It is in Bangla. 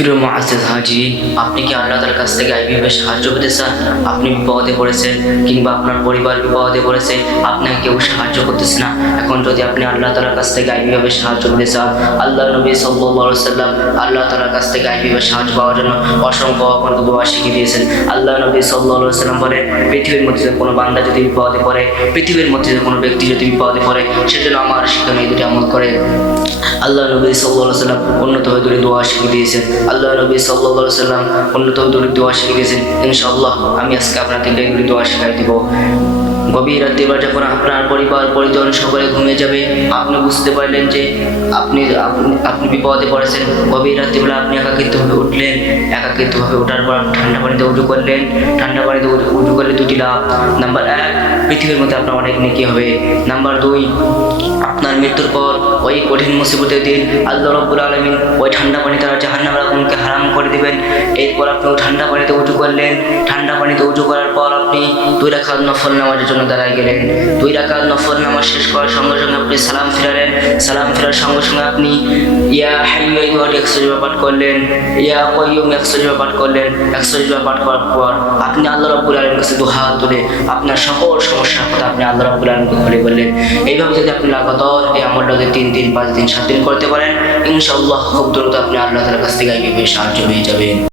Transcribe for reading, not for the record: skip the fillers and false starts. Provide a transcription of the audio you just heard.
প্রিয় মুআজ্জিজ হাজি, আপনি কি আল্লাহ তাআলার কাছ থেকে গায়বীভাবে সাহায্য পেতে চান? আপনি বিপদে পড়েছেন কিংবা আপনার পরিবার বিপদে পড়েছে, আপনাকে কেউ সাহায্য করতেছে না। এখন যদি আপনি আল্লাহ তাআলার কাছ থেকে গায়বীভাবে সাহায্য পেতে চান, আল্লাহ নবী সাল্লাল্লাহু আলাইহি ওয়াসাল্লাম আল্লাহ তাআলার কাছ থেকে গায়বীভাবে সাহায্য পাওয়ার জন্য অসংখ্য অগণিত দোয়া শিখিয়ে দিয়েছেন। আল্লাহ নবী সাল্লাল্লাহু আলাইহি ওয়াসাল্লাম বলেন, পৃথিবীর মধ্যে কোনো বান্দা যদি বিপদে পড়ে, পৃথিবীর মধ্যে কোনো ব্যক্তি যদি বিপদে পড়ে, সেজন্য আমার শিখানো এই দুটি আমল করে। আল্লাহ নবী সাল্লাল্লাহু আলাইহি ওয়াসাল্লাম উন্নতভাবে দুটি দোয়া শিখিয়ে দিয়েছেন। আল্লাহ নবী সাল্লাল্লাহু আলাইহি ওয়াসাল্লাম উন্নতভাবে দুটি দোয়া শিখিয়ে দিয়েছেন। ইনশাআল্লাহ আমি আজকে আপনাদেরকে এই দুটি দোয়া শিখাই দিব। গভীর রাতে বা যখন আপনার পরিবার পরিজন সকলে ঘুমিয়ে যাবে, আপনি বুঝতে পারলেন যে আপনি আপনি বিপদে পড়েছেন। গভীর রাত্রিবেলা আপনি একাকিত্বভাবে উঠলেন, একাকিত্বভাবে ওঠার পর ঠান্ডা পানিতে উজু করলেন। ঠান্ডা পানিতে উজু করলে দুটি লাভ। নাম্বার 1, পৃথিবীর মধ্যে আপনার অনেক নেকি হবে। নাম্বার 2, আপনার মৃত্যুর পর ওই কঠিন মুসিবতের দিন আল্লাহ রাব্বুল আলামিন ওই ঠান্ডা পানি দ্বারা জাহান্নামের আগুনকে হারাম করে দিবেন। এরপর আপনি ঠান্ডা পানিতে উজু করলেন। ঠান্ডা পানিতে উজু করার পর আপনি 2 রাকাত নফল নামাজের জন্য দাঁড়ায় গেলেন। 2 রাকাত নফল নামাজ শেষ করার সঙ্গে সঙ্গে আপনি সালাম ফিরালেন। সালাম ফেরার সঙ্গে সঙ্গে আপনি ইয়া হাইয়্যু ইয়া কাইয়্যুম 100 বার পাঠ করলেন। ইয়া কাইয়্যুম 100 বার পাঠ করলেন। 100 বার পাঠ করার পর আপনি আল্লাহ রাব্বুল আলামিনের কাছে দুহাত তুলে আপনার সকল সমস্যার কথা আপনি আল্লাহ রাব্বুল আলামিনকে খুলে বললেন। এইভাবে যদি আপনি লাগাতার এই আমলটা 3 দিন 5 দিন 7 দিন করতে পারেন, ইনশাআল্লাহ খুব দ্রুত আপনি আল্লাহ তাআলার কাছ থেকে গায়বীভাবে সাহায্য পেয়ে যাবেন।